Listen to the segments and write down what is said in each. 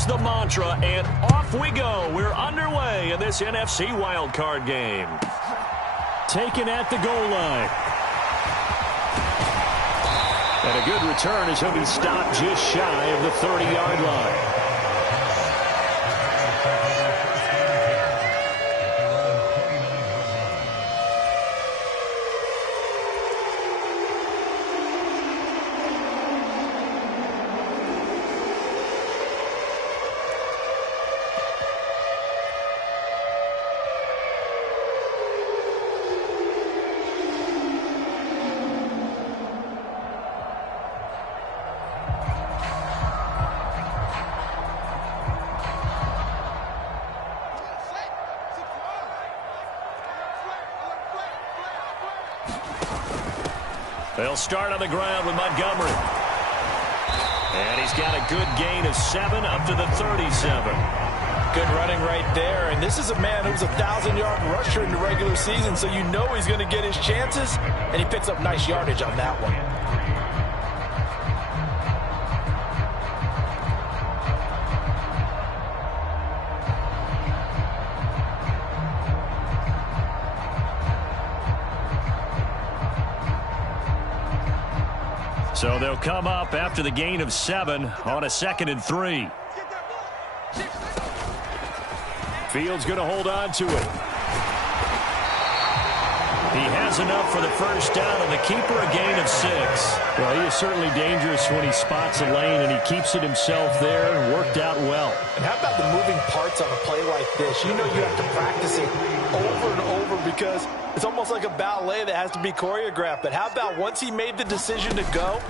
is the mantra, and off we go. We're underway in this NFC wildcard game. Taken at the goal line. And a good return as he'll be stopped just shy of the 30-yard line. They'll start on the ground with Montgomery. And he's got a good gain of 7 up to the 37. Good running right there. And this is a man who's a 1,000-yard rusher in the regular season, so you know he's going to get his chances, and he picks up nice yardage on that one. So they'll come up after the gain of 7 on a 2nd and 3. Fields going to hold on to it. He has enough for the first down, and the keeper a gain of 6. Well, he is certainly dangerous when he spots a lane, and he keeps it himself there and worked out well. And how about the moving parts on a play like this? You know you have to practice it over and over because it's almost like a ballet that has to be choreographed. But how about once he made the decision to go,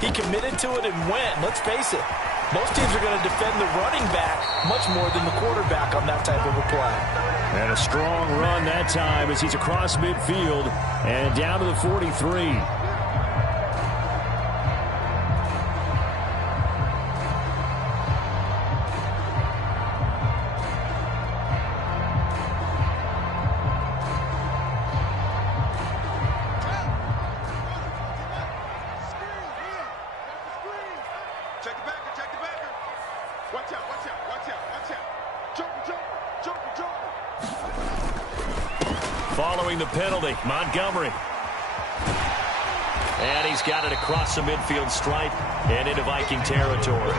he committed to it and went. Let's face it, most teams are going to defend the running back much more than the quarterback on that type of a play. And a strong run that time as he's across midfield and down to the 43. Following the penalty, Montgomery. And he's got it across the midfield stripe and into Viking territory.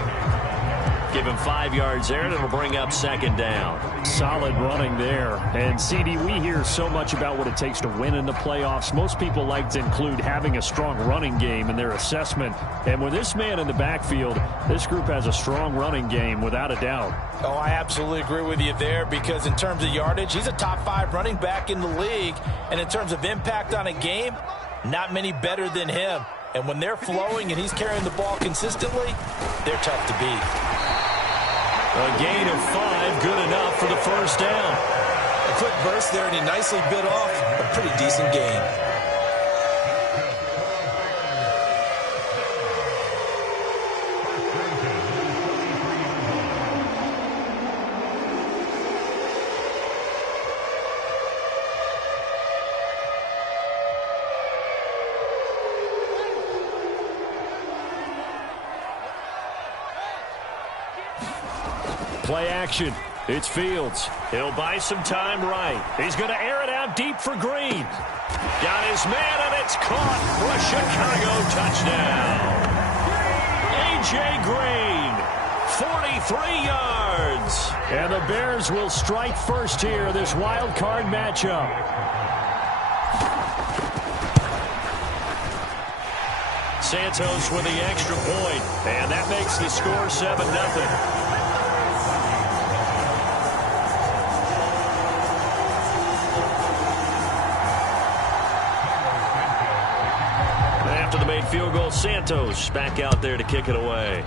Give him 5 yards there, and it'll bring up 2nd down. Solid running there. And, CD, we hear so much about what it takes to win in the playoffs. Most people like to include having a strong running game in their assessment. And with this man in the backfield, this group has a strong running game without a doubt. Oh, I absolutely agree with you there because in terms of yardage, he's a top 5 running back in the league. And in terms of impact on a game, not many better than him. And when they're flowing and he's carrying the ball consistently, they're tough to beat. A gain of 5, good enough for the first down. A quick burst there, and he nicely bit off a pretty decent gain. Play action. It's Fields. He'll buy some time right. He's going to air it out deep for Green. Got his man, and it's caught for a Chicago touchdown. A.J. Green, 43 yards. And the Bears will strike first here, this wild card matchup. Santos with the extra point, and that makes the score 7-0. After the made field goal, Santos back out there to kick it away.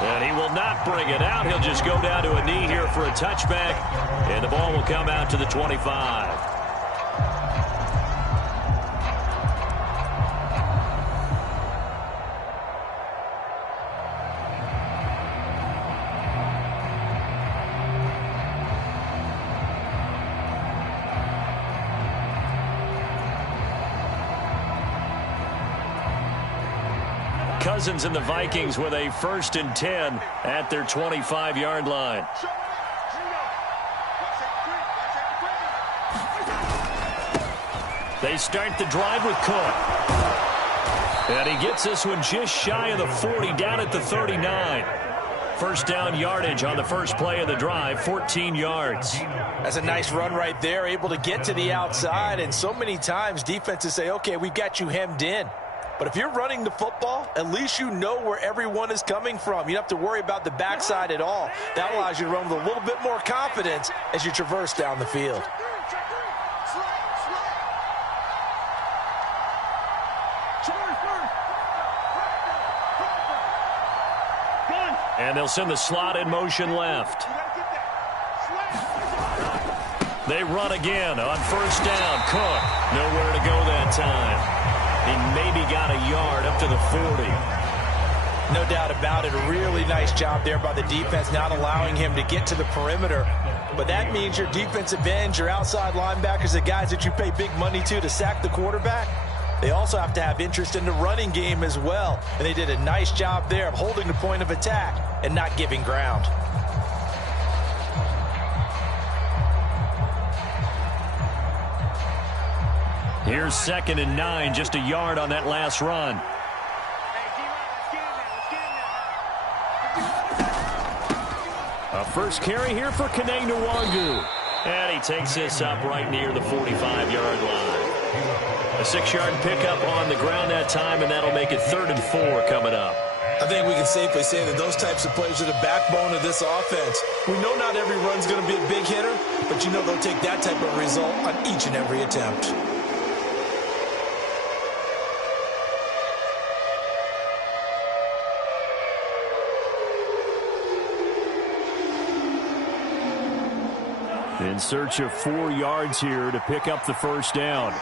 And he will not bring it out. He'll just go down to a knee here for a touchback, and the ball will come out to the 25. Cousins and the Vikings with a 1st and 10 at their 25-yard line. They start the drive with Cook. And he gets this one just shy of the 40, down at the 39. First down yardage on the first play of the drive, 14 yards. That's a nice run right there, able to get to the outside. And so many times defenses say, okay, we've got you hemmed in. But if you're running the football, at least you know where everyone is coming from. You don't have to worry about the backside at all. That allows you to run with a little bit more confidence as you traverse down the field. And they'll send the slot in motion left. They run again on first down. Cook, nowhere to go that time. He maybe got a yard up to the 40. No doubt about it. A really nice job there by the defense, not allowing him to get to the perimeter. But that means your defensive ends, your outside linebackers, the guys that you pay big money to sack the quarterback, they also have to have interest in the running game as well. And they did a nice job there of holding the point of attack and not giving ground. Here's 2nd and 9, just a yard on that last run. A first carry here for Kene Nwangu. And he takes this up right near the 45-yard line. A 6-yard pickup on the ground that time, and that'll make it 3rd and 4 coming up. I think we can safely say that those types of plays are the backbone of this offense. We know not every run's going to be a big hitter, but you know they'll take that type of result on each and every attempt. In search of 4 yards here to pick up the first down.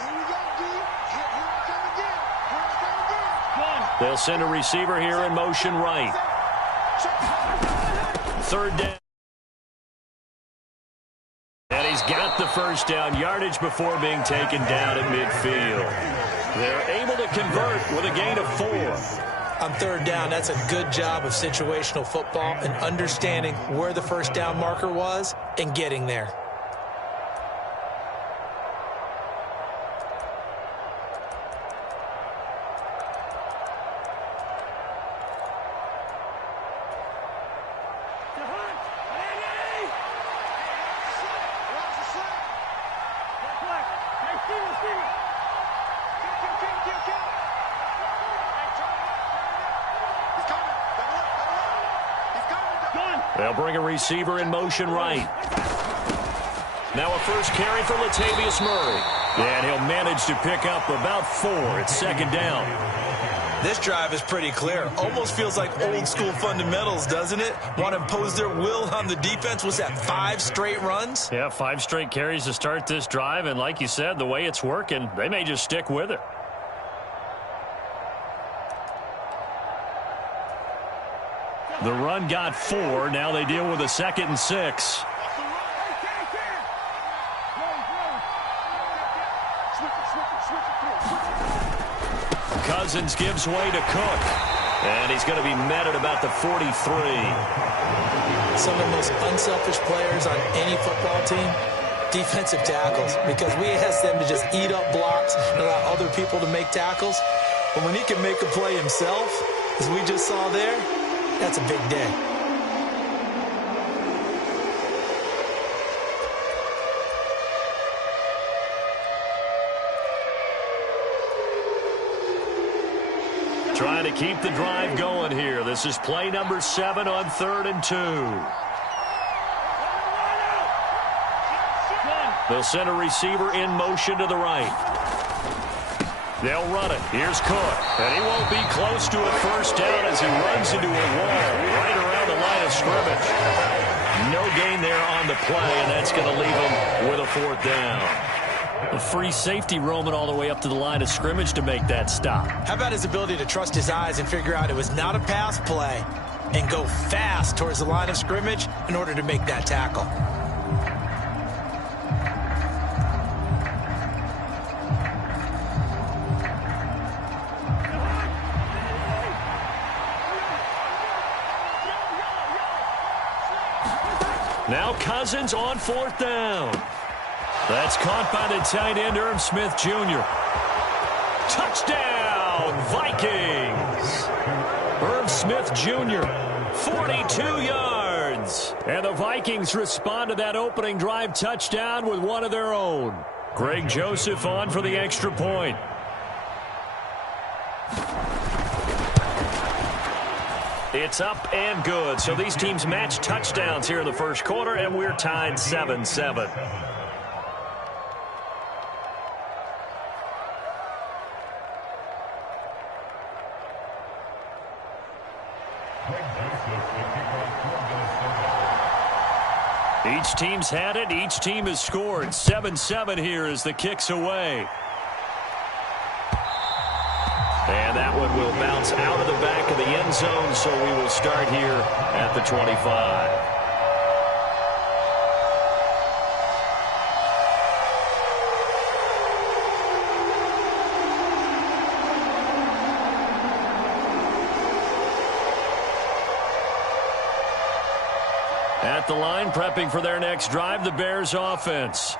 They'll send a receiver here in motion right. 3rd down. And he's got the first down yardage before being taken down at midfield. They're able to convert with a gain of 4. On 3rd down, that's a good job of situational football and understanding where the first down marker was and getting there. They'll bring a receiver in motion right. Now a first carry for Latavius Murray. And he'll manage to pick up about 4 at 2nd down. This drive is pretty clear. Almost feels like old school fundamentals, doesn't it? Want to impose their will on the defense. Was that 5 straight runs? Yeah, 5 straight carries to start this drive. And like you said, the way it's working, they may just stick with it. The run got 4. Now they deal with a 2nd and 6. Cousins gives way to Cook. And he's going to be met at about the 43. Some of the most unselfish players on any football team, defensive tackles, because we ask them to just eat up blocks and allow other people to make tackles. But when he can make a play himself, as we just saw there, that's a big day. Trying to keep the drive going here. This is play number 7 on 3rd and 2. They'll send a receiver in motion to the right. They'll run it. Here's Cook. And he won't be close to a first down as he runs into a wall right around the line of scrimmage. No gain there on the play, and that's going to leave him with a 4th down. A free safety roaming all the way up to the line of scrimmage to make that stop. How about his ability to trust his eyes and figure out it was not a pass play and go fast towards the line of scrimmage in order to make that tackle? Now Cousins on 4th down. That's caught by the tight end, Irv Smith Jr. Touchdown, Vikings. Irv Smith Jr., 42 yards. And the Vikings respond to that opening drive touchdown with one of their own. Greg Joseph on for the extra point. It's up and good. So these teams match touchdowns here in the first quarter, and we're tied 7-7. Each team's had it. Each team has scored. 7-7 here as the kick's away. And that one will bounce out of the back of the end zone, so we will start here at the 25. At the line, prepping for their next drive, the Bears offense.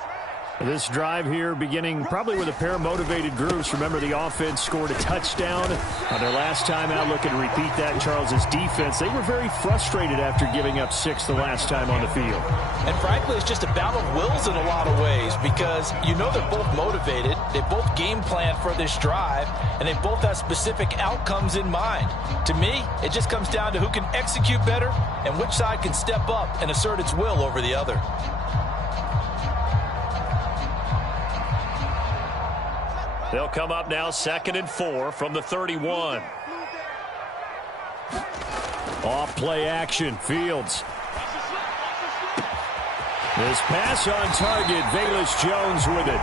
This drive here beginning probably with a pair of motivated groups. Remember, the offense scored a touchdown on their last time out. Looking to repeat that. Charles's defense, they were very frustrated after giving up 6 the last time on the field. And frankly, it's just a battle of wills in a lot of ways because you know they're both motivated. They both game plan for this drive, and they both have specific outcomes in mind. To me, it just comes down to who can execute better and which side can step up and assert its will over the other. They'll come up now 2nd and 4 from the 31. Off play action. Fields. This pass on target. Velus Jones with it.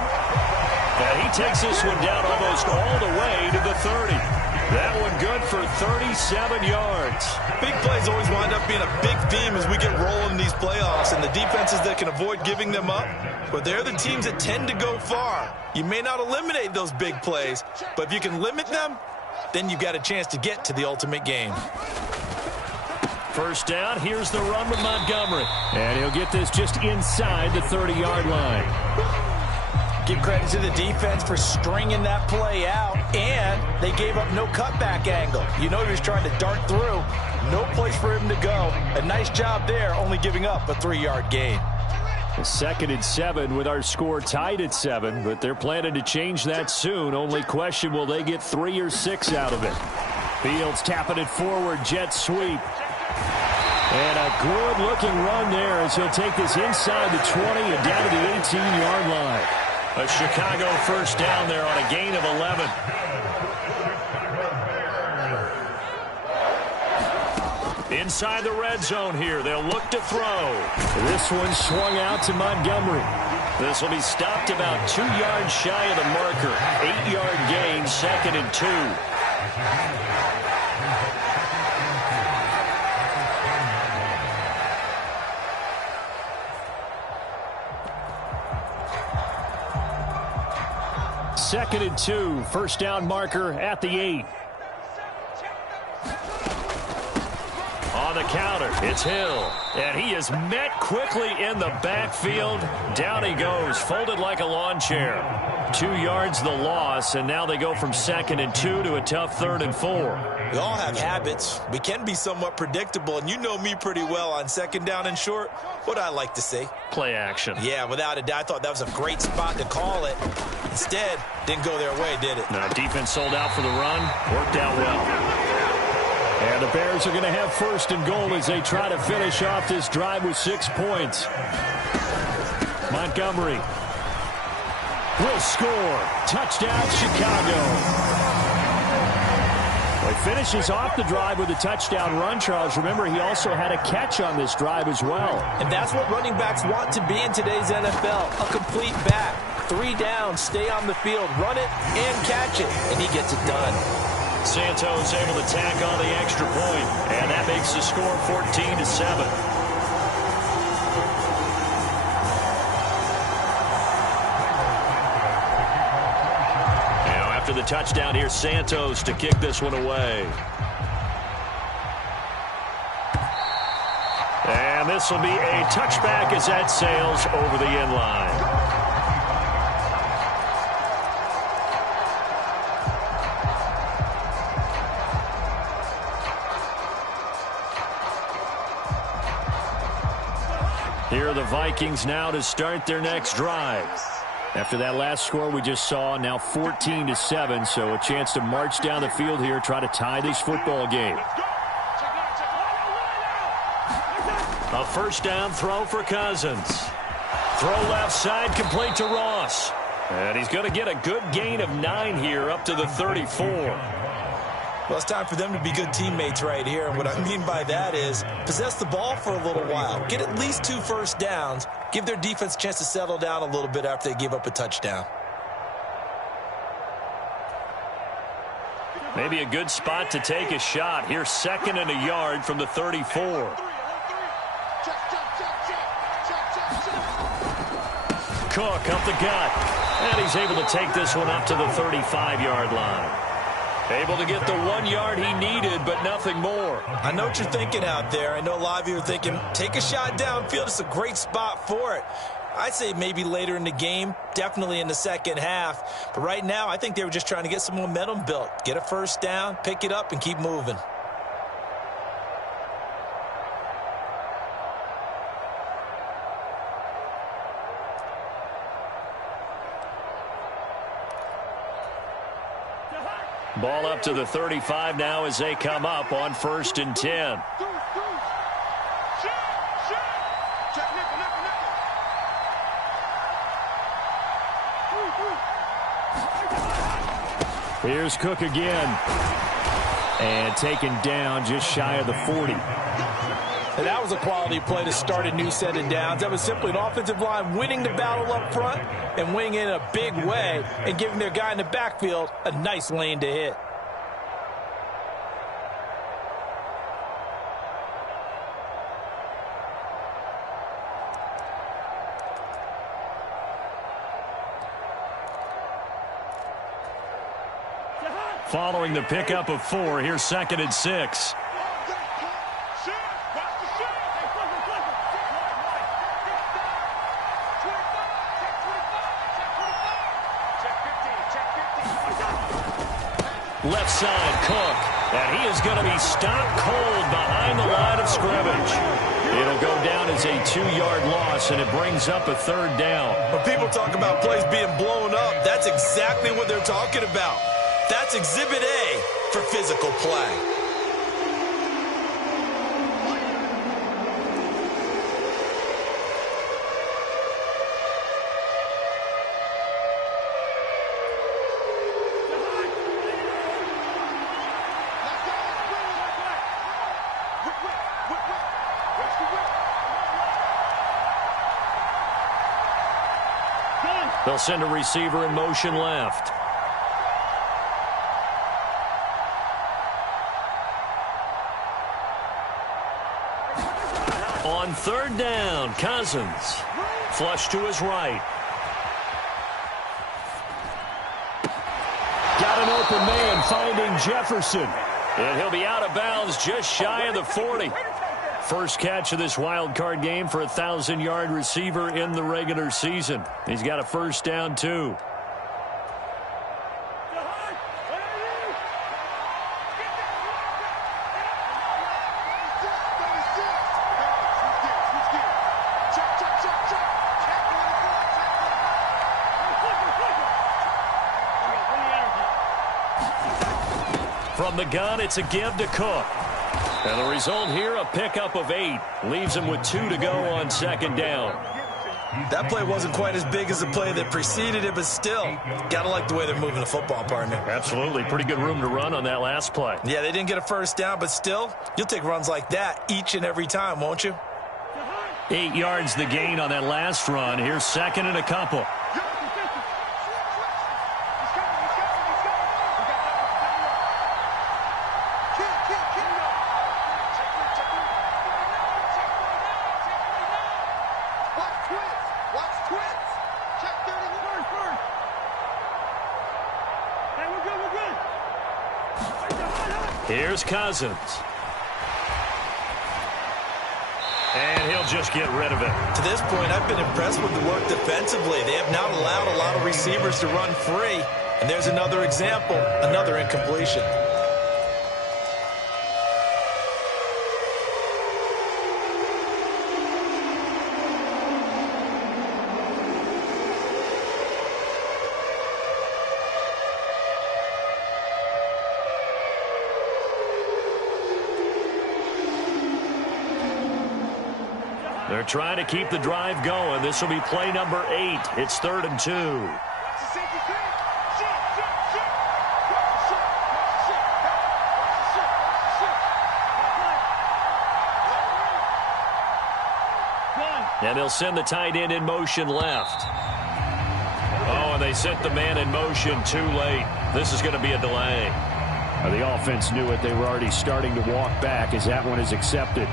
And he takes this one down almost all the way to the 30. That one good for 37 yards. Big plays always wind up being a big theme as we get rolling in these playoffs, and the defenses that can avoid giving them up, but they're the teams that tend to go far. You may not eliminate those big plays, but if you can limit them, then you've got a chance to get to the ultimate game. First down, here's the run with Montgomery. And he'll get this just inside the 30-yard line. Give credit to the defense for stringing that play out, and they gave up no cutback angle. You know he was trying to dart through. No place for him to go. A nice job there, only giving up a 3-yard gain. 2nd and 7 with our score tied at 7, but they're planning to change that soon. Only question, will they get 3 or 6 out of it? Fields tapping it forward, jet sweep. And a good-looking run there as he'll take this inside the 20 and down to the 18-yard line. A Chicago first down there on a gain of 11. Inside the red zone here. They'll look to throw. This one swung out to Montgomery. This will be stopped about 2 yards shy of the marker. 8-yard gain, 2nd and 2. Second and 2, first down marker at the 8. On the counter, it's Hill. And he is met quickly in the backfield. Down he goes, folded like a lawn chair. 2 yards the loss, and now they go from 2nd and 2 to a tough 3rd and 4. We all have habits. We can be somewhat predictable, and you know me pretty well on 2nd down and short. What I like to say? Play action. Yeah, without a doubt. I thought that was a great spot to call it. Instead, didn't go their way, did it? No, defense sold out for the run. Worked out well. And the Bears are going to have 1st and goal as they try to finish off this drive with 6 points. Montgomery will score. Touchdown, Chicago. Well, he finishes off the drive with a touchdown run, Charles. Remember, he also had a catch on this drive as well. And that's what running backs want to be in today's NFL, a complete back. 3 down, stay on the field, run it, and catch it, and he gets it done. Santos able to tack on the extra point, and that makes the score 14-7. Now after the touchdown, here's Santos to kick this one away. And this will be a touchback as that sails over the end line. Here are the Vikings now to start their next drive. After that last score we just saw, now 14-7, so a chance to march down the field here, try to tie this football game. A first down throw for Cousins. Throw left side, complete to Ross. And he's going to get a good gain of 9 here, up to the 34. Well, it's time for them to be good teammates right here. And what I mean by that is possess the ball for a little while. Get at least 2 first downs. Give their defense a chance to settle down a little bit after they give up a touchdown. Maybe a good spot to take a shot. Here's 2nd and a yard from the 34. Cook up the gut. And he's able to take this one up to the 35-yard line. Able to get the 1 yard he needed, but nothing more. I know what you're thinking out there. I know a lot of you are thinking, take a shot downfield. It's a great spot for it. I'd say maybe later in the game, definitely in the second half. But right now, I think they were just trying to get some momentum built. Get a first down, pick it up, and keep moving. Ball up to the 35 now as they come up on 1st and 10. Here's Cook again. And taken down just shy of the 40. And that was a quality play to start a new set of downs. That was simply an offensive line winning the battle up front and winning in a big way and giving their guy in the backfield a nice lane to hit. Following the pickup of 4, here's 2nd and 6. Left side, Cook. And he is going to be stopped cold behind the line of scrimmage. It'll go down as a 2-yard loss, and it brings up a 3rd down. When people talk about plays being blown up, that's exactly what they're talking about. That's Exhibit A for physical play. They'll send a receiver in motion left. On 3rd down, Cousins. Flush to his right. Got an open man finding Jefferson. And he'll be out of bounds just shy of the 40. First catch of this wild card game for a 1,000-yard receiver in the regular season. He's got a first down, too. From the gun, it's a give to Cook. And the result here, a pickup of 8. Leaves him with 2 to go on 2nd down. That play wasn't quite as big as the play that preceded it, but still, got to like the way they're moving the football, partner. Absolutely. Pretty good room to run on that last play. Yeah, they didn't get a first down, but still, you'll take runs like that each and every time, won't you? 8 yards the gain on that last run. Here's 2nd and a couple. Here's Cousins. And he'll they'll just get rid of it. To this point, I've been impressed with the work defensively. They have not allowed a lot of receivers to run free. And there's another example, another incompletion. They're trying to keep the drive going. This will be play number 8. It's 3rd and 2. And they'll send the tight end in motion left. Oh, and they sent the man in motion too late. This is going to be a delay. The offense knew it. They were already starting to walk back as that one is accepted.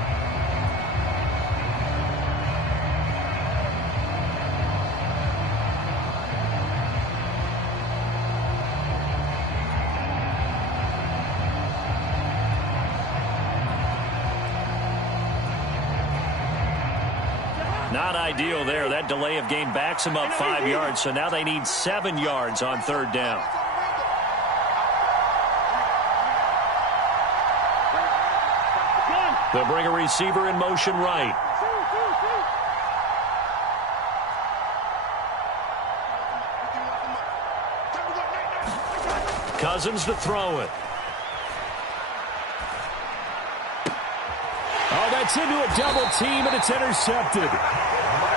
Not ideal there. That delay of game backs them up 5 yards, so now they need 7 yards on 3rd down. They'll bring a receiver in motion right. Cousins to throw it. Oh, that's into a double team, and it's intercepted.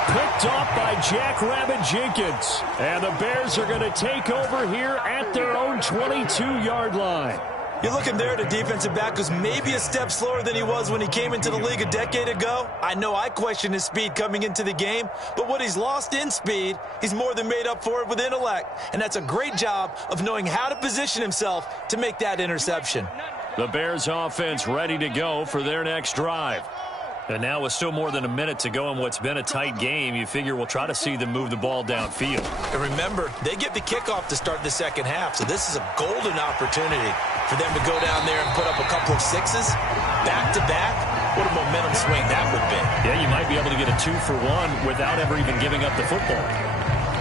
Picked off by Jackrabbit Jenkins. And the Bears are going to take over here at their own 22-yard line. You're looking there at a defensive back who's maybe a step slower than he was when he came into the league a decade ago. I know I questioned his speed coming into the game, but what he's lost in speed, he's more than made up for it with intellect. And that's a great job of knowing how to position himself to make that interception. The Bears offense ready to go for their next drive. And now with still more than a minute to go in what's been a tight game, you figure we'll try to see them move the ball downfield. And remember, they get the kickoff to start the second half, so this is a golden opportunity for them to go down there and put up a couple of sixes back-to-back. What a momentum swing that would be. Yeah, you might be able to get a 2-for-1 without ever even giving up the football.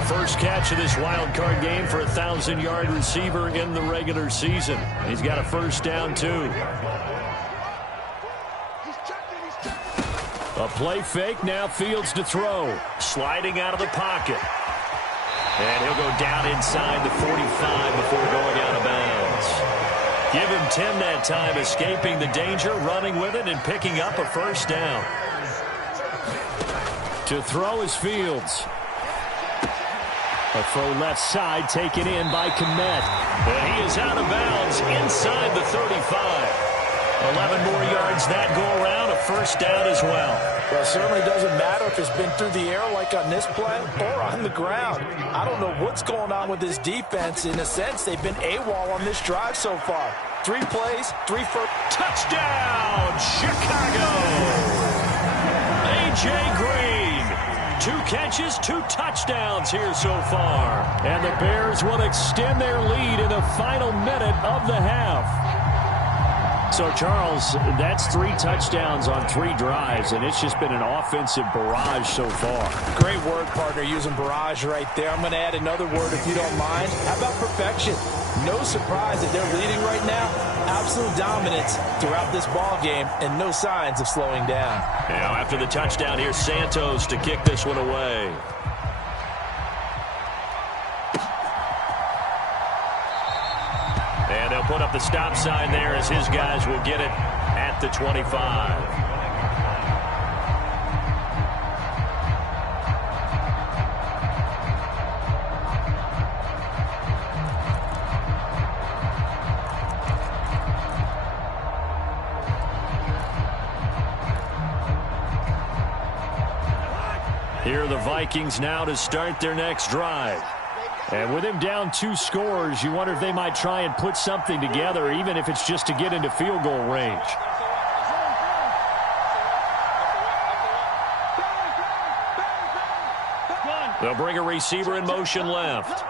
First catch of this wild card game for a 1,000-yard receiver in the regular season. He's got a first down, too. A play fake, now Fields to throw. Sliding out of the pocket. And he'll go down inside the 45 before going out of bounds. Give him 10 that time, escaping the danger, running with it, and picking up a first down. To throw is Fields. A throw left side taken in by Kmet. And he is out of bounds inside the 35. 11 more yards that go around, a first down as well. Well, it certainly doesn't matter if it's been through the air like on this play or on the ground. I don't know what's going on with this defense. In a sense, they've been AWOL on this drive so far. 3 plays, 3 for touchdown, Chicago. A.J. Green. 2 catches, 2 touchdowns here so far. And the Bears will extend their lead in the final minute of the half. So, Charles, that's 3 touchdowns on 3 drives, and it's just been an offensive barrage so far. Great word, partner, using barrage right there. I'm going to add another word if you don't mind. How about perfection? No surprise that they're leading right now. Absolute dominance throughout this ball game, and no signs of slowing down. Now, after the touchdown, here's Santos to kick this one away. And they'll put up the stop sign there as his guys will get it at the 25. Here are the Vikings now to start their next drive. And with him down 2 scores, you wonder if they might try and put something together, even if it's just to get into field goal range. They'll bring a receiver in motion left.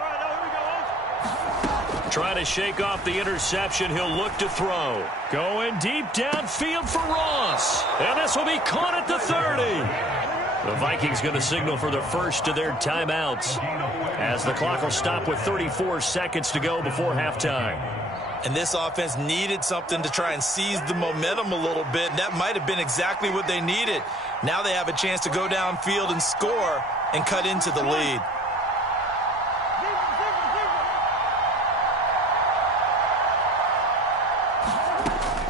Trying to shake off the interception. He'll look to throw. Going deep downfield for Ross. And this will be caught at the 30. The Vikings going to signal for the first of their timeouts, as the clock will stop with 34 seconds to go before halftime. And this offense needed something to try and seize the momentum a little bit. And that might have been exactly what they needed. Now they have a chance to go downfield and score and cut into the lead.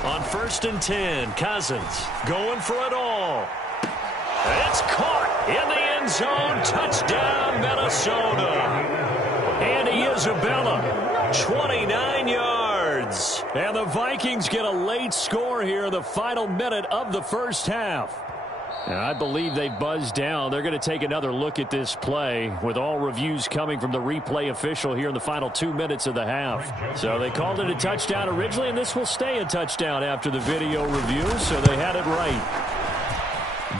On 1st and 10, Cousins going for it all. It's caught in the end zone. Touchdown, Minnesota. Andy Isabella, 29 yards. And the Vikings get a late score here in the final minute of the first half. And I believe they buzzed down. They're going to take another look at this play, with all reviews coming from the replay official here in the final 2 minutes of the half. So they called it a touchdown originally, and this will stay a touchdown after the video review, so they had it right.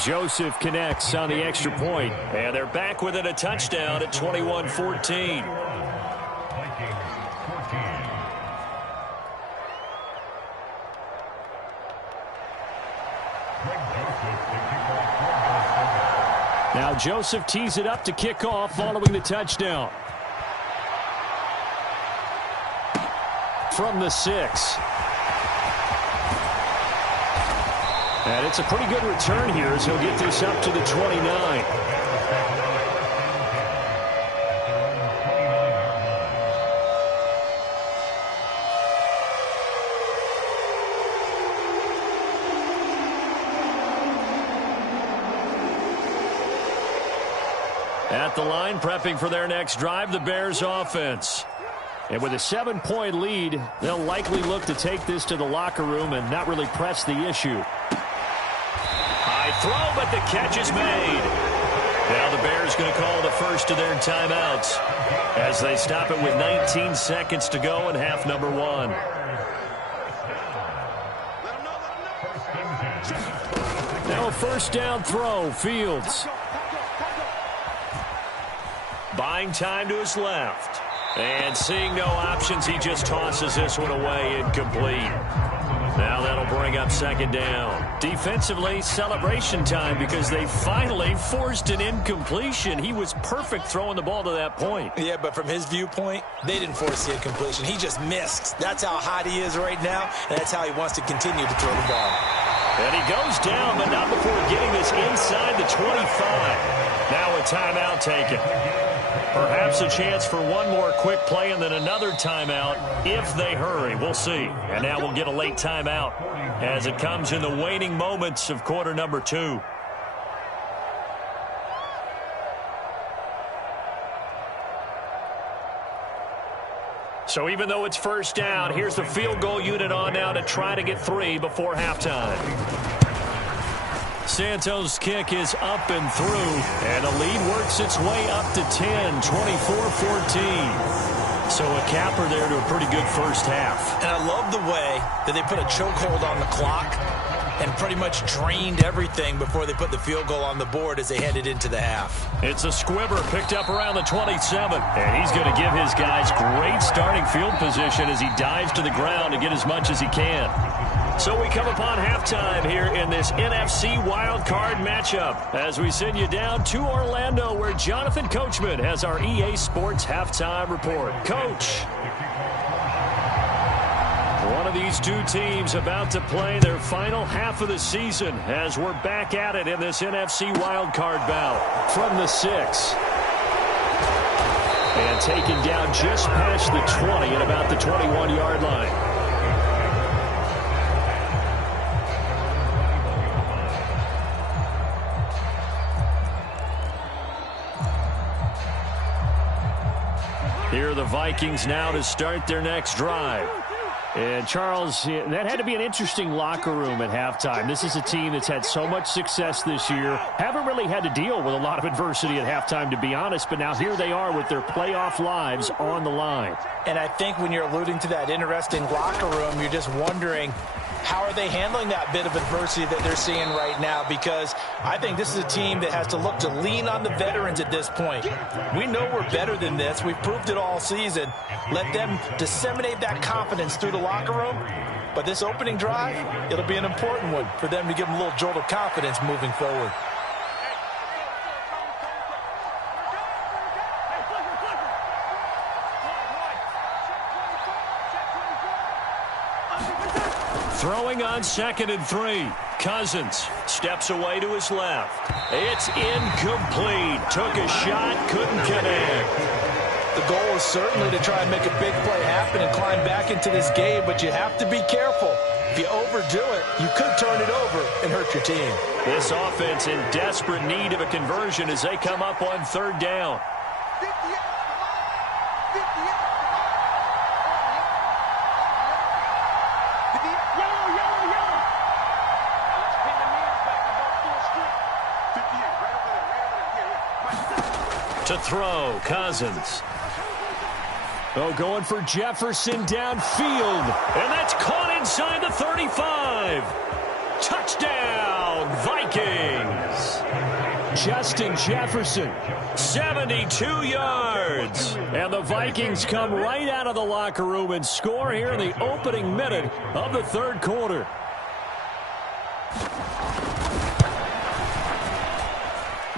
Joseph connects on the extra point, and they're back within a touchdown at 21-14. Now Joseph tees it up to kick off following the touchdown. From the 6. And it's a pretty good return here as he'll get this up to the 29. At the line, prepping for their next drive, the Bears offense. And with a 7-point lead, they'll likely look to take this to the locker room and not really press the issue. High throw, but the catch is made. Now the Bears going to call the first of their timeouts as they stop it with 19 seconds to go in half number 1. Now a first down throw, Fields. Buying time to his left. And seeing no options, he just tosses this one away, incomplete. Now that'll bring up second down. Defensively, celebration time because they finally forced an incompletion. He was perfect throwing the ball to that point. Yeah, but from his viewpoint, they didn't force the incompletion. He just missed. That's how hot he is right now, and that's how he wants to continue to throw the ball. And he goes down, but not before getting this inside the 25. Now a timeout taken. Perhaps a chance for one more quick play and then another timeout if they hurry. We'll see. And now we'll get a late timeout as it comes in the waning moments of quarter number 2. So even though it's first down, here's the field goal unit on now to try to get 3 before halftime. Santos' kick is up and through, and the lead works its way up to 10, 24-14. So a capper there to a pretty good first half. And I love the way that they put a chokehold on the clock and pretty much drained everything before they put the field goal on the board as they headed into the half. It's a squibber picked up around the 27, and he's going to give his guys great starting field position as he dives to the ground to get as much as he can. So we come upon halftime here in this NFC wildcard matchup as we send you down to Orlando where Jonathan Coachman has our EA Sports halftime report. Coach, one of these two teams about to play their final half of the season as we're back at it in this NFC wildcard bout. From the 6. And taken down just past the 20 at about the 21-yard line. Here are the Vikings now to start their next drive. And, Charles, that had to be an interesting locker room at halftime. This is a team that's had so much success this year. Haven't really had to deal with a lot of adversity at halftime, to be honest. But now here they are with their playoff lives on the line. And I think when you're alluding to that interesting locker room, you're just wondering How are they handling that bit of adversity that they're seeing right now? Because I think this is a team that has to look to lean on the veterans at this point. We know we're better than this. We've proved it all season. Let them disseminate that confidence through the locker room. But this opening drive, it'll be an important one for them to give them a little jolt of confidence moving forward. Throwing on 2nd and 3. Cousins steps away to his left. It's incomplete. Took a shot, couldn't connect. The goal is certainly to try and make a big play happen and climb back into this game, but you have to be careful. If you overdo it, you could turn it over and hurt your team. This offense in desperate need of a conversion as they come up on 3rd down. To throw, Cousins. Oh, going for Jefferson downfield. And that's caught inside the 35. Touchdown, Vikings. Justin Jefferson. 72 yards. And the Vikings come right out of the locker room and score here in the opening minute of the 3rd quarter.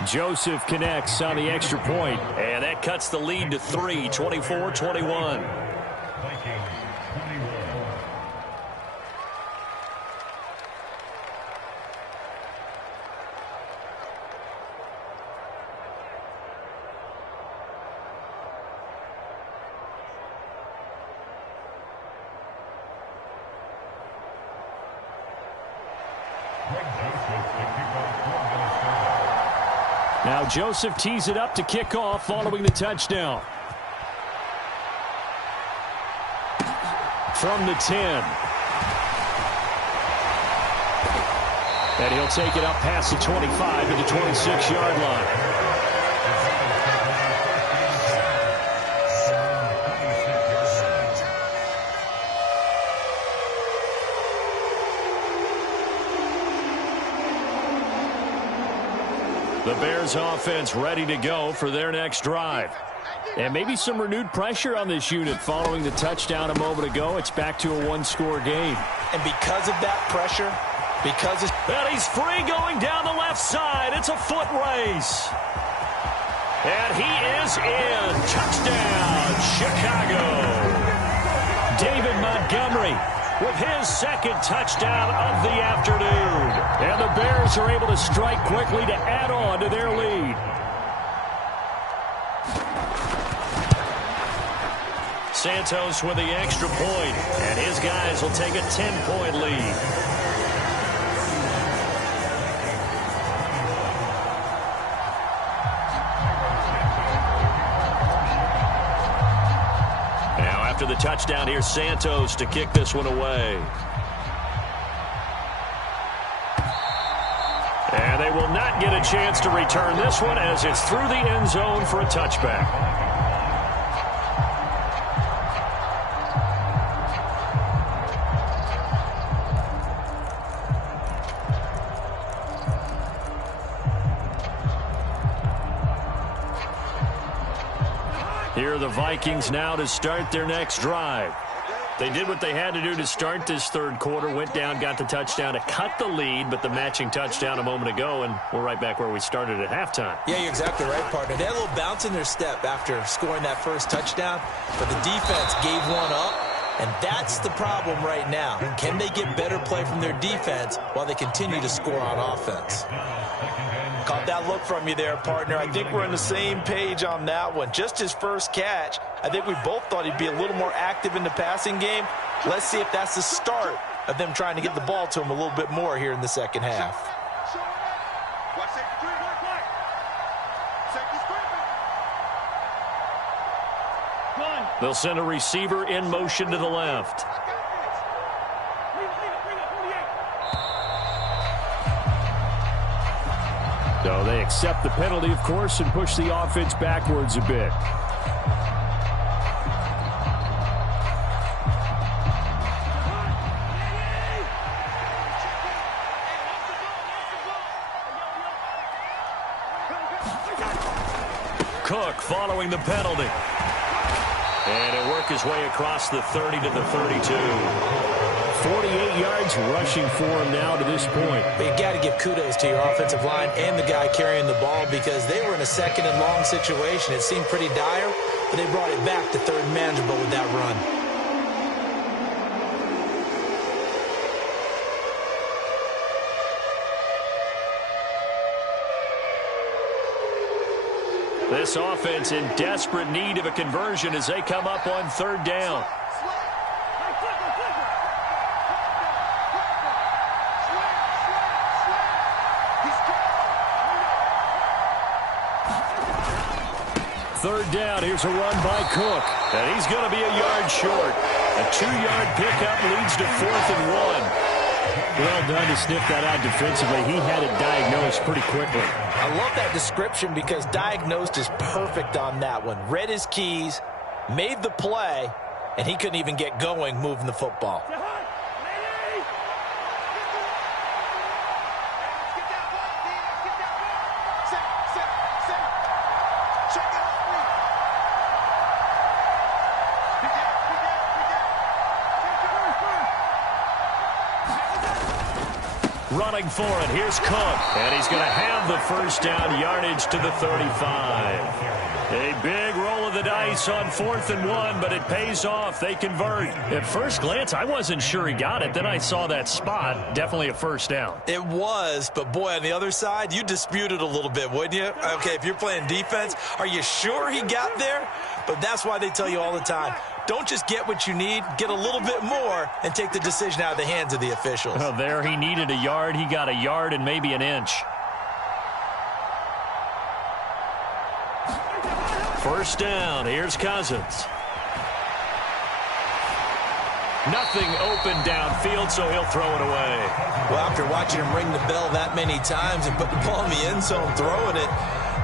Joseph connects on the extra point. And that cuts the lead to 3, 24-21. Now Joseph tees it up to kick off following the touchdown. From the 10. And he'll take it up past the 25 to the 26-yard line. The Bears offense ready to go for their next drive. And maybe some renewed pressure on this unit following the touchdown a moment ago. It's back to a 1-score game. And because of that pressure, and he's free going down the left side. It's a foot race. And he is in. Touchdown, Chicago. David Montgomery with his 2nd touchdown of the afternoon. And the Bears are able to strike quickly to add on to their lead. Santos with the extra point, and his guys will take a 10-point lead. Now after the touchdown, here's Santos to kick this one away. And they will not get a chance to return this one as it's through the end zone for a touchback. Here are the Vikings now to start their next drive. They did what they had to do to start this 3rd quarter, went down, got the touchdown to cut the lead, but the matching touchdown a moment ago, and we're right back where we started at halftime. Yeah, you're exactly right, partner. They had a little bounce in their step after scoring that first touchdown, but the defense gave one up, and that's the problem right now. Can they get better play from their defense while they continue to score on offense? Caught that look from you there, partner. I think we're on the same page on that one. Just his first catch, I think we both thought he'd be a little more active in the passing game. Let's see if that's the start of them trying to get the ball to him a little bit more here in the second half. They'll send a receiver in motion to the left. So they accept the penalty, of course, and push the offense backwards a bit. Cook following the penalty. And he'll work his way across the 30 to the 32. 48 yards rushing for him now to this point. But you got to give kudos to your offensive line and the guy carrying the ball, because they were in a second and long situation. It seemed pretty dire, but they brought it back to third manageable with that run. This offense in desperate need of a conversion as they come up on third down. Third down, here's a run by Cook. And he's going to be a yard short. A 2-yard pickup leads to 4th and 1. Well done to sniff that out defensively. He had it diagnosed pretty quickly. I love that description because diagnosed is perfect on that one. Read his keys, made the play, and he couldn't even get going moving the football. Running for it, here's Cook, and he's going to have the first down, yardage to the 35. A big roll of the dice on 4th and 1, but it pays off. They convert. At first glance, I wasn't sure he got it. Then I saw that spot. Definitely a first down. It was, but boy, on the other side, you dispute it a little bit, wouldn't you? Okay, if you're playing defense, are you sure he got there? But that's why they tell you all the time, don't just get what you need, get a little bit more, and take the decision out of the hands of the officials. Oh, there he needed a yard. He got a yard and maybe an inch. First down, here's Cousins. Nothing open downfield, so he'll throw it away. Well, after watching him ring the bell that many times and put the ball in the end zone throwing it,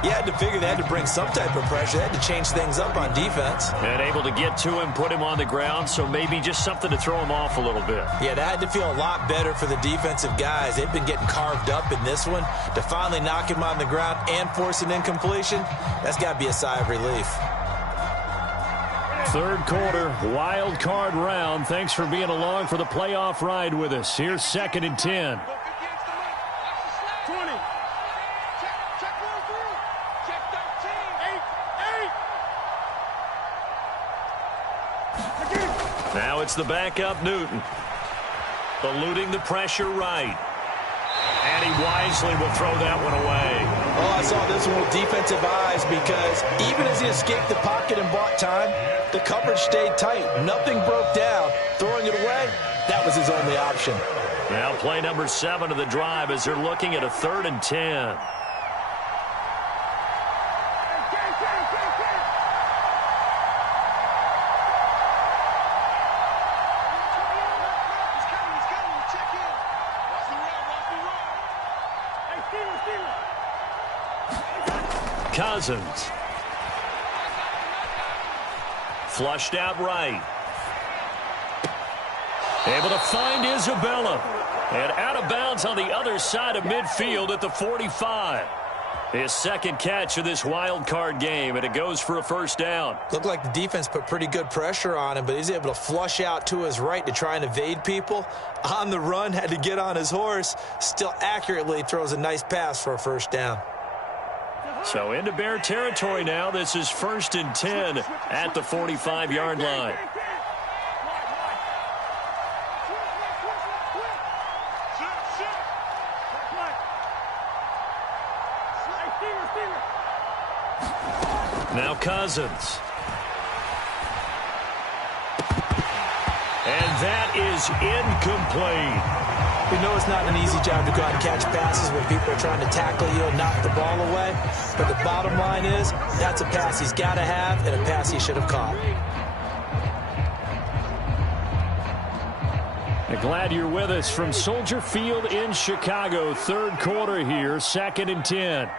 you had to figure they had to bring some type of pressure. They had to change things up on defense. And able to get to him, put him on the ground, so maybe just something to throw him off a little bit. Yeah, that had to feel a lot better for the defensive guys. They've been getting carved up in this one. To finally knock him on the ground and force an incompletion, that's got to be a sigh of relief. Third quarter, wild card round. Thanks for being along for the playoff ride with us. Here's 2nd and 10. Now it's the backup Newton. Eluding the pressure right. And he wisely will throw that one away. Oh, I saw this one with defensive eyes because even as he escaped the pocket and bought time, the coverage stayed tight. Nothing broke down. Throwing it away, that was his only option. Now play number 7 of the drive as they're looking at a 3rd and 10. Cousins. Flushed out right. Able to find Isabella. And out of bounds on the other side of midfield at the 45. His second catch of this wild card game, and it goes for a first down. Looked like the defense put pretty good pressure on him, but he's able to flush out to his right to try and evade people. On the run, had to get on his horse. Still accurately throws a nice pass for a first down. So into Bear territory now. This is 1st and 10 at the 45-yard line. Now Cousins. And that is incomplete. We know it's not an easy job to go out and catch passes when people are trying to tackle you and knock the ball away. But the bottom line is, that's a pass he's got to have and a pass he should have caught. Glad you're with us from Soldier Field in Chicago. Third quarter here, 2nd and 10.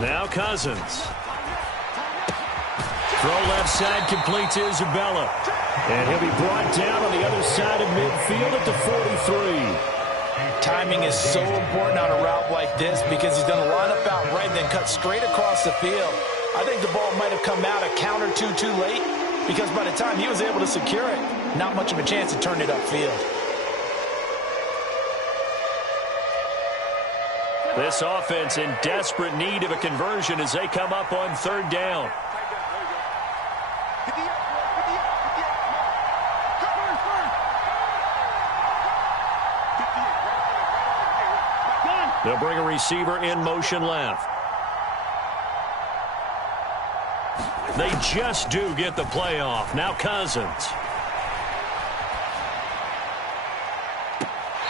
Now Cousins. Throw left side completes Isabella. And he'll be brought down on the other side of midfield at the 43. Timing is so important on a route like this because he's going to line up out right and then cut straight across the field. I think the ball might have come out a counter too late because by the time he was able to secure it, not much of a chance to turn it upfield. This offense in desperate need of a conversion as they come up on third down. They'll bring a receiver in motion left. They just do get the play off. Now Cousins.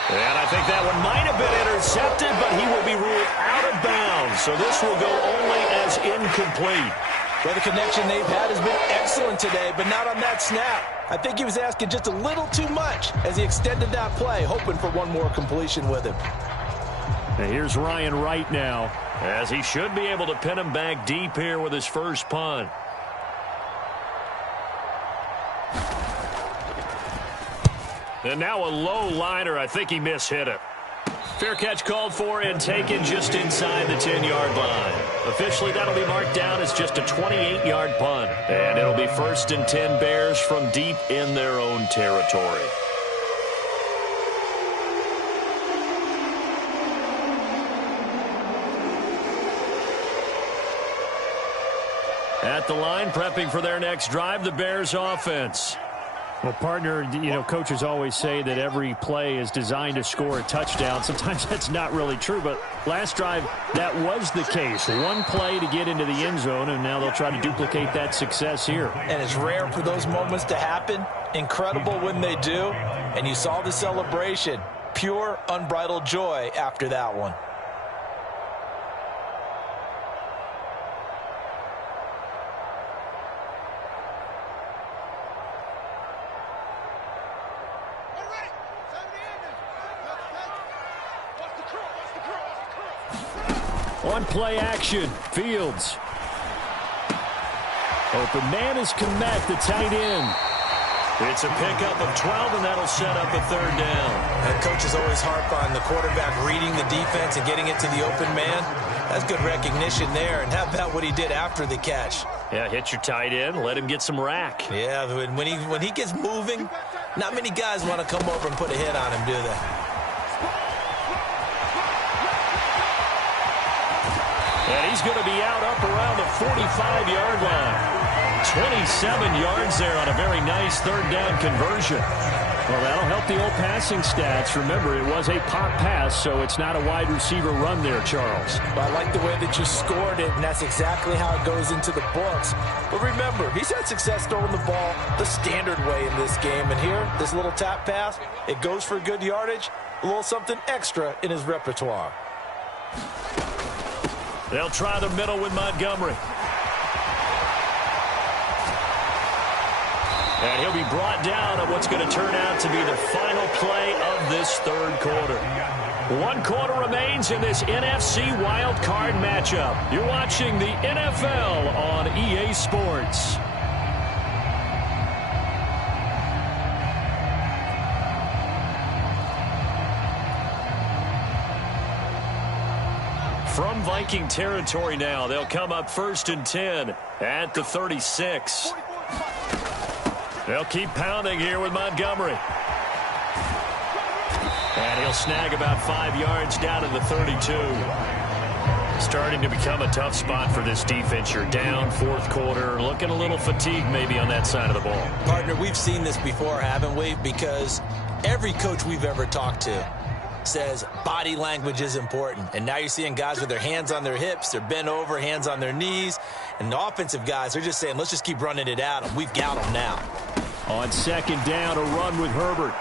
And I think that one might have been intercepted, but he will be ruled out of bounds. So this will go only as incomplete. Well, the connection they've had has been excellent today, but not on that snap. I think he was asking just a little too much as he extended that play, hoping for one more completion with him. And here's Ryan Wright now, as he should be able to pin him back deep here with his first punt. And now a low liner. I think he mishit it. Fair catch called for and taken just inside the 10-yard line. Officially, that'll be marked down as just a 28-yard punt. And it'll be 1st and 10 Bears from deep in their own territory. At the line, prepping for their next drive, the Bears offense. Well, partner, coaches always say that every play is designed to score a touchdown. Sometimes that's not really true, but last drive, that was the case. One play to get into the end zone, and now they'll try to duplicate that success here. And it's rare for those moments to happen. Incredible when they do. And you saw the celebration. Pure, unbridled joy after that one. On play action, Fields. Open man is Kmet, the tight end. It's a pickup of 12, and that'll set up a third down. And coaches always harp on the quarterback reading the defense and getting it to the open man. That's good recognition there. And how about what he did after the catch? Yeah, hit your tight end, let him get some rack. Yeah, when he gets moving, not many guys want to come over and put a hit on him, do they? And he's going to be out up around the 45-yard line. 27 yards there on a very nice third down conversion. Well, that'll help the old passing stats. Remember, it was a pop pass, so it's not a wide receiver run there, Charles. I like the way that you scored it, and that's exactly how it goes into the books. But remember, he's had success throwing the ball the standard way in this game. And here, this little tap pass, it goes for good yardage, a little something extra in his repertoire. They'll try the middle with Montgomery. And he'll be brought down on what's going to turn out to be the final play of this third quarter. 1 quarter remains in this NFC Wild Card matchup. You're watching the NFL on EA Sports. From Viking territory now, they'll come up 1st and 10 at the 36. They'll keep pounding here with Montgomery. And he'll snag about 5 yards down to the 32. Starting to become a tough spot for this defense. You're down 4th quarter, looking a little fatigued maybe on that side of the ball. Partner, we've seen this before, haven't we? Because every coach we've ever talked to says body language is important. And now you're seeing guys with their hands on their hips, they're bent over, hands on their knees. And the offensive guys, they're just saying, let's just keep running it at them. We've got them now. On 2nd down, a run with Herbert.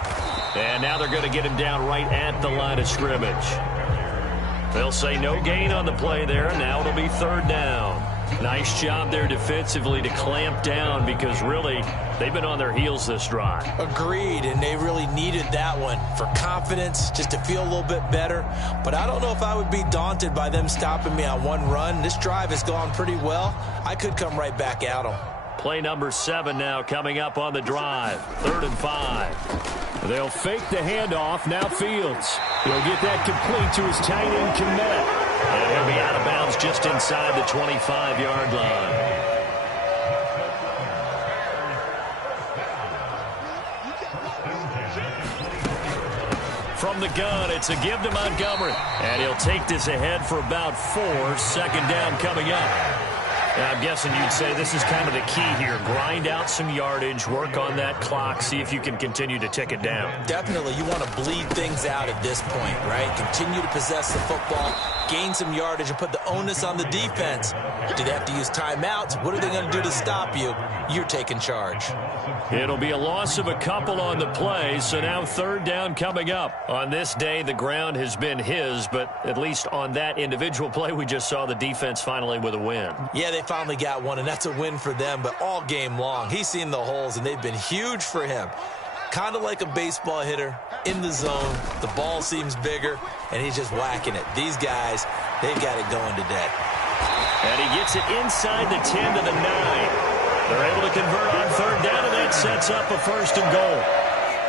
And now they're going to get him down right at the line of scrimmage. They'll say no gain on the play there, and now it'll be 3rd down. Nice job there defensively to clamp down because really they've been on their heels this drive. Agreed, and they really needed that one for confidence, just to feel a little bit better. But I don't know if I would be daunted by them stopping me on one run. This drive has gone pretty well. I could come right back at them. Play number 7 now coming up on the drive. 3rd and 5. They'll fake the handoff. Now Fields. He'll get that complete to his tight end, Kmet. And he'll be out of bounds just inside the 25-yard line. From the gun, it's a give to Montgomery. And he'll take this ahead for about 4. 2nd down coming up. And I'm guessing you'd say this is kind of the key here. Grind out some yardage, work on that clock, see if you can continue to tick it down. Definitely, you want to bleed things out at this point, right? Continue to possess the football, gain some yardage, and put the onus on the defense. Do they have to use timeouts? What are they going to do to stop you? You're taking charge. It'll be a loss of a couple on the play, so now 3rd down coming up. On this day, the ground has been his, but at least on that individual play, we just saw the defense finally with a win. Yeah, they finally got one, and that's a win for them, but all game long, he's seen the holes, and they've been huge for him. Kind of like a baseball hitter in the zone. The ball seems bigger, and he's just whacking it. These guys, they've got it going today. And he gets it inside the 10 to the 9. They're able to convert on 3rd down, and that sets up a 1st and goal.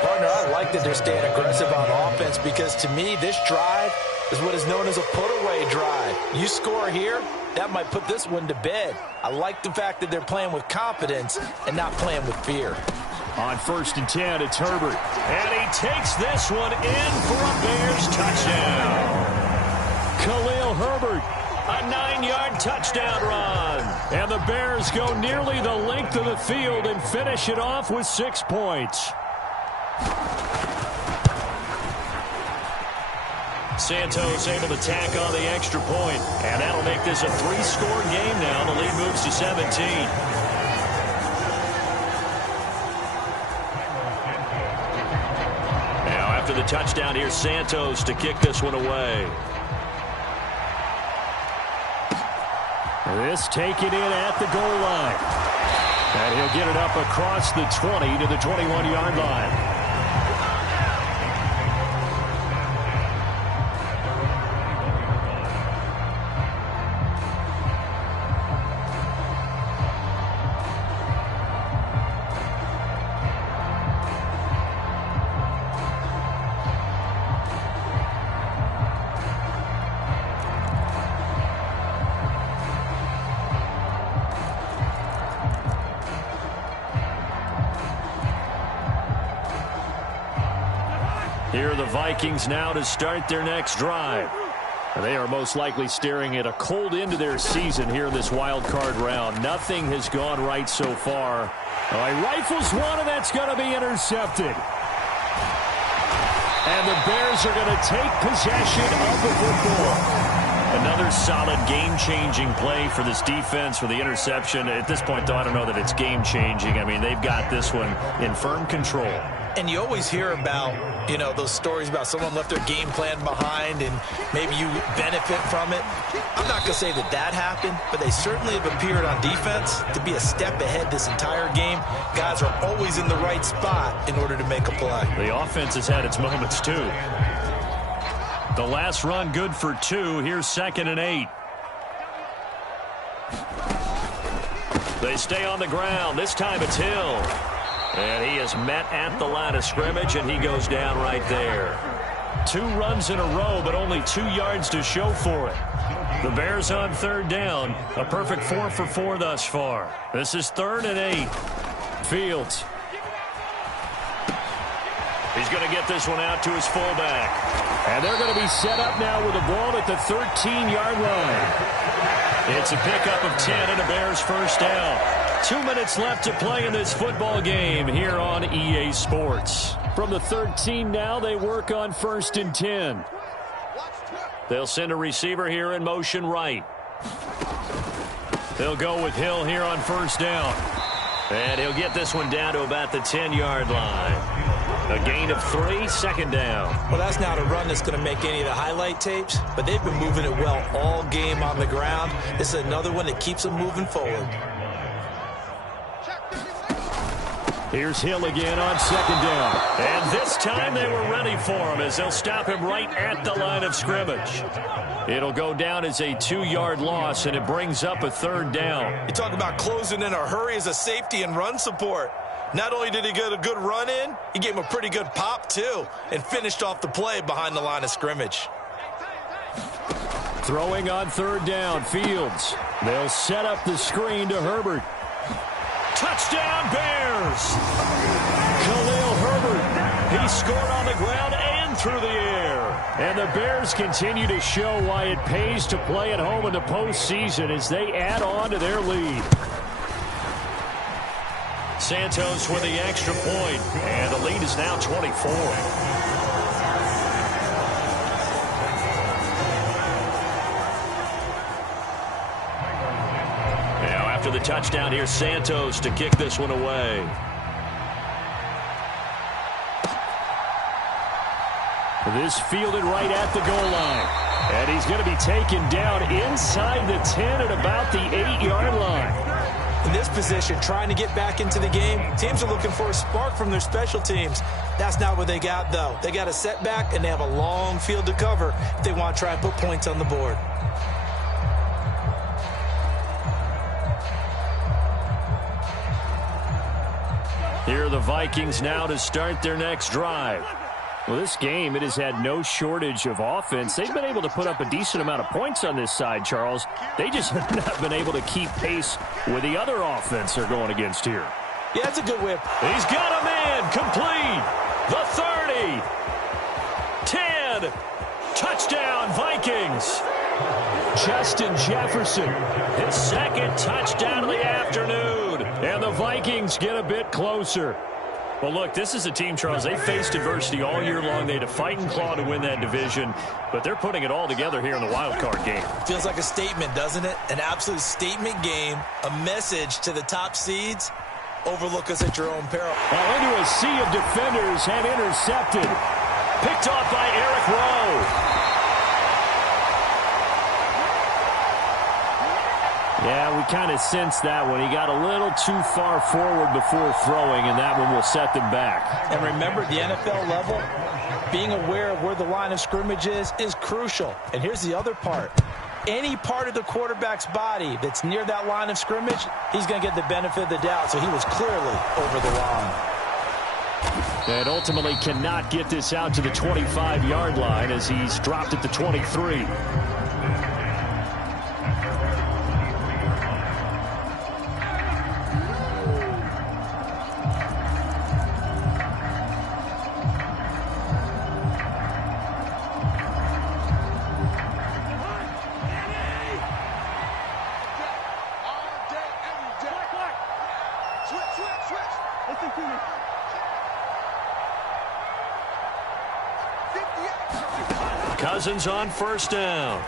Partner, I like that they're staying aggressive on offense because, to me, this drive is what is known as a put-away drive. You score here, that might put this one to bed. I like the fact that they're playing with confidence and not playing with fear. On 1st and 10, it's Herbert. And he takes this one in for a Bears touchdown. Khalil Herbert. A 9-yard touchdown run. And the Bears go nearly the length of the field and finish it off with 6 points. Santos able to tack on the extra point, and that'll make this a 3-score game now. The lead moves to 17. Now after the touchdown, here's Santos to kick this one away. This taken in at the goal line. And he'll get it up across the 20 to the 21-yard line. Here are the Vikings now to start their next drive. They are most likely staring at a cold end to their season here in this wild card round. Nothing has gone right so far. He rifles one, and that's going to be intercepted. And the Bears are going to take possession of the football. Another solid game-changing play for this defense for the interception. At this point, though, I don't know that it's game-changing. I mean, they've got this one in firm control. And you always hear about, those stories about someone left their game plan behind and maybe you benefit from it. I'm not going to say that happened, but they certainly have appeared on defense to be a step ahead this entire game. Guys are always in the right spot in order to make a play. The offense has had its moments, too. The last run good for 2. Here's 2nd and 8. They stay on the ground. This time it's Hill. And he is met at the line of scrimmage, and he goes down right there. 2 runs in a row, but only 2 yards to show for it. The Bears on 3rd down. A perfect 4 for 4 thus far. This is 3rd and 8. Fields. He's going to get this one out to his fullback. And they're going to be set up now with the ball at the 13-yard line. It's a pickup of 10 and a Bears 1st down. 2 minutes left to play in this football game here on EA Sports. From the 13 now, they work on 1st and 10. They'll send a receiver here in motion right. They'll go with Hill here on 1st down. And he'll get this one down to about the 10-yard line. A gain of 3, second down. Well, that's not a run that's going to make any of the highlight tapes, but they've been moving it well all game on the ground. This is another one that keeps them moving forward. Here's Hill again on second down. And this time they were ready for him as they'll stop him right at the line of scrimmage. It'll go down as a 2-yard loss, and it brings up a third down. You talk about closing in a hurry as a safety and run support. Not only did he get a good run in, he gave him a pretty good pop, too, and finished off the play behind the line of scrimmage. Throwing on third down, Fields. They'll set up the screen to Herbert. Touchdown, Bears! Khalil Herbert. He scored on the ground and through the air. And the Bears continue to show why it pays to play at home in the postseason as they add on to their lead. Santos with the extra point, and the lead is now 24. Now after the touchdown, here's Santos to kick this one away. This fielded right at the goal line. And he's going to be taken down inside the 10 at about the 8-yard line. In this position, trying to get back into the game, teams are looking for a spark from their special teams. That's not what they got, though. They got a setback, and they have a long field to cover if they want to try and put points on the board. Here are the Vikings now to start their next drive. Well, this game, it has had no shortage of offense. They've been able to put up a decent amount of points on this side, Charles. They just have not been able to keep pace with the other offense they're going against here. Yeah, that's a good whip. He's got a man complete. The 30. 10. Touchdown, Vikings. Justin Jefferson. His second touchdown of the afternoon. And the Vikings get a bit closer. Well, look, this is a team, Charles. They faced adversity all year long. They had to fight and claw to win that division, but they're putting it all together here in the wild card game. Feels like a statement, doesn't it? An absolute statement game, a message to the top seeds. Overlook us at your own peril. Into a sea of defenders and intercepted. Picked off by Eric Rowe. Yeah, we kind of sensed that one. He got a little too far forward before throwing, and that one will set them back. And remember, the NFL level, being aware of where the line of scrimmage is crucial. And here's the other part. Any part of the quarterback's body that's near that line of scrimmage, he's going to get the benefit of the doubt. So he was clearly over the line. And ultimately cannot get this out to the 25-yard line as he's dropped at the 23. Cousins on first down.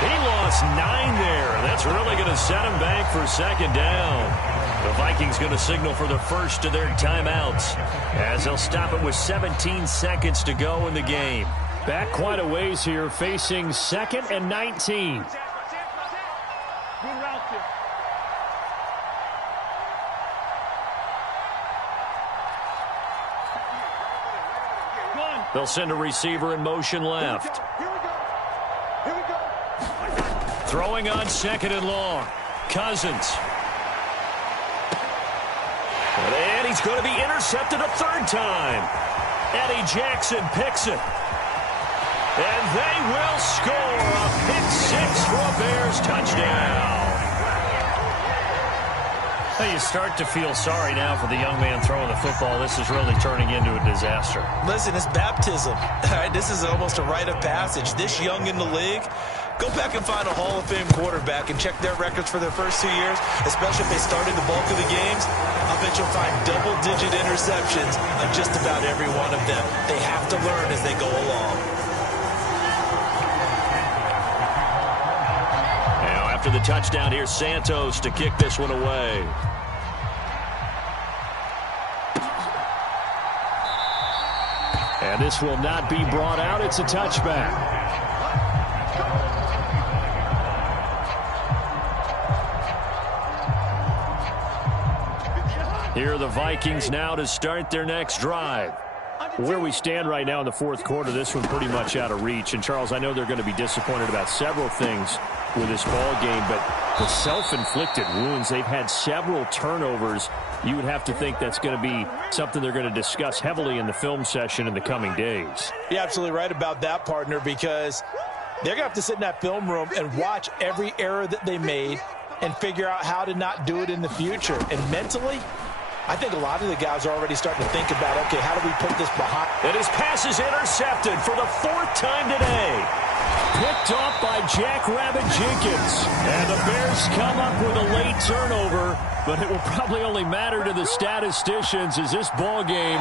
He lost 9 there. That's really going to set him back for second down. The Vikings going to signal for the first of their timeouts as they'll stop it with 17 seconds to go in the game. Back quite a ways here, facing 2nd and 19. They'll send a receiver in motion left. Throwing on 2nd and long. Cousins. And he's going to be intercepted a third time. Eddie Jackson picks it. And they will score a pick 6 for a Bears touchdown. Well, you start to feel sorry now for the young man throwing the football. This is really turning into a disaster. Listen, it's baptism. All right, this is almost a rite of passage. This young in the league, go back and find a Hall of Fame quarterback and check their records for their first 2 years, especially if they started the bulk of the games. I'll bet you'll find double-digit interceptions on just about every one of them. They have to learn as they go along. Now, after the touchdown, here's Santos to kick this one away. And this will not be brought out. It's a touchback. Here are the Vikings now to start their next drive. Where we stand right now in the fourth quarter, this one pretty much out of reach. And, Charles, I know they're going to be disappointed about several things with this ball game, but the self-inflicted wounds, they've had several turnovers. You would have to think that's going to be something they're going to discuss heavily in the film session in the coming days. You're absolutely right about that, partner, because they're going to have to sit in that film room and watch every error that they made and figure out how to not do it in the future. And mentally, I think a lot of the guys are already starting to think about, okay, how do we put this behind? And his pass is intercepted for the 4th time today. Picked off by Jackrabbit Jenkins. And the Bears come up with a late turnover, but it will probably only matter to the statisticians as this ball game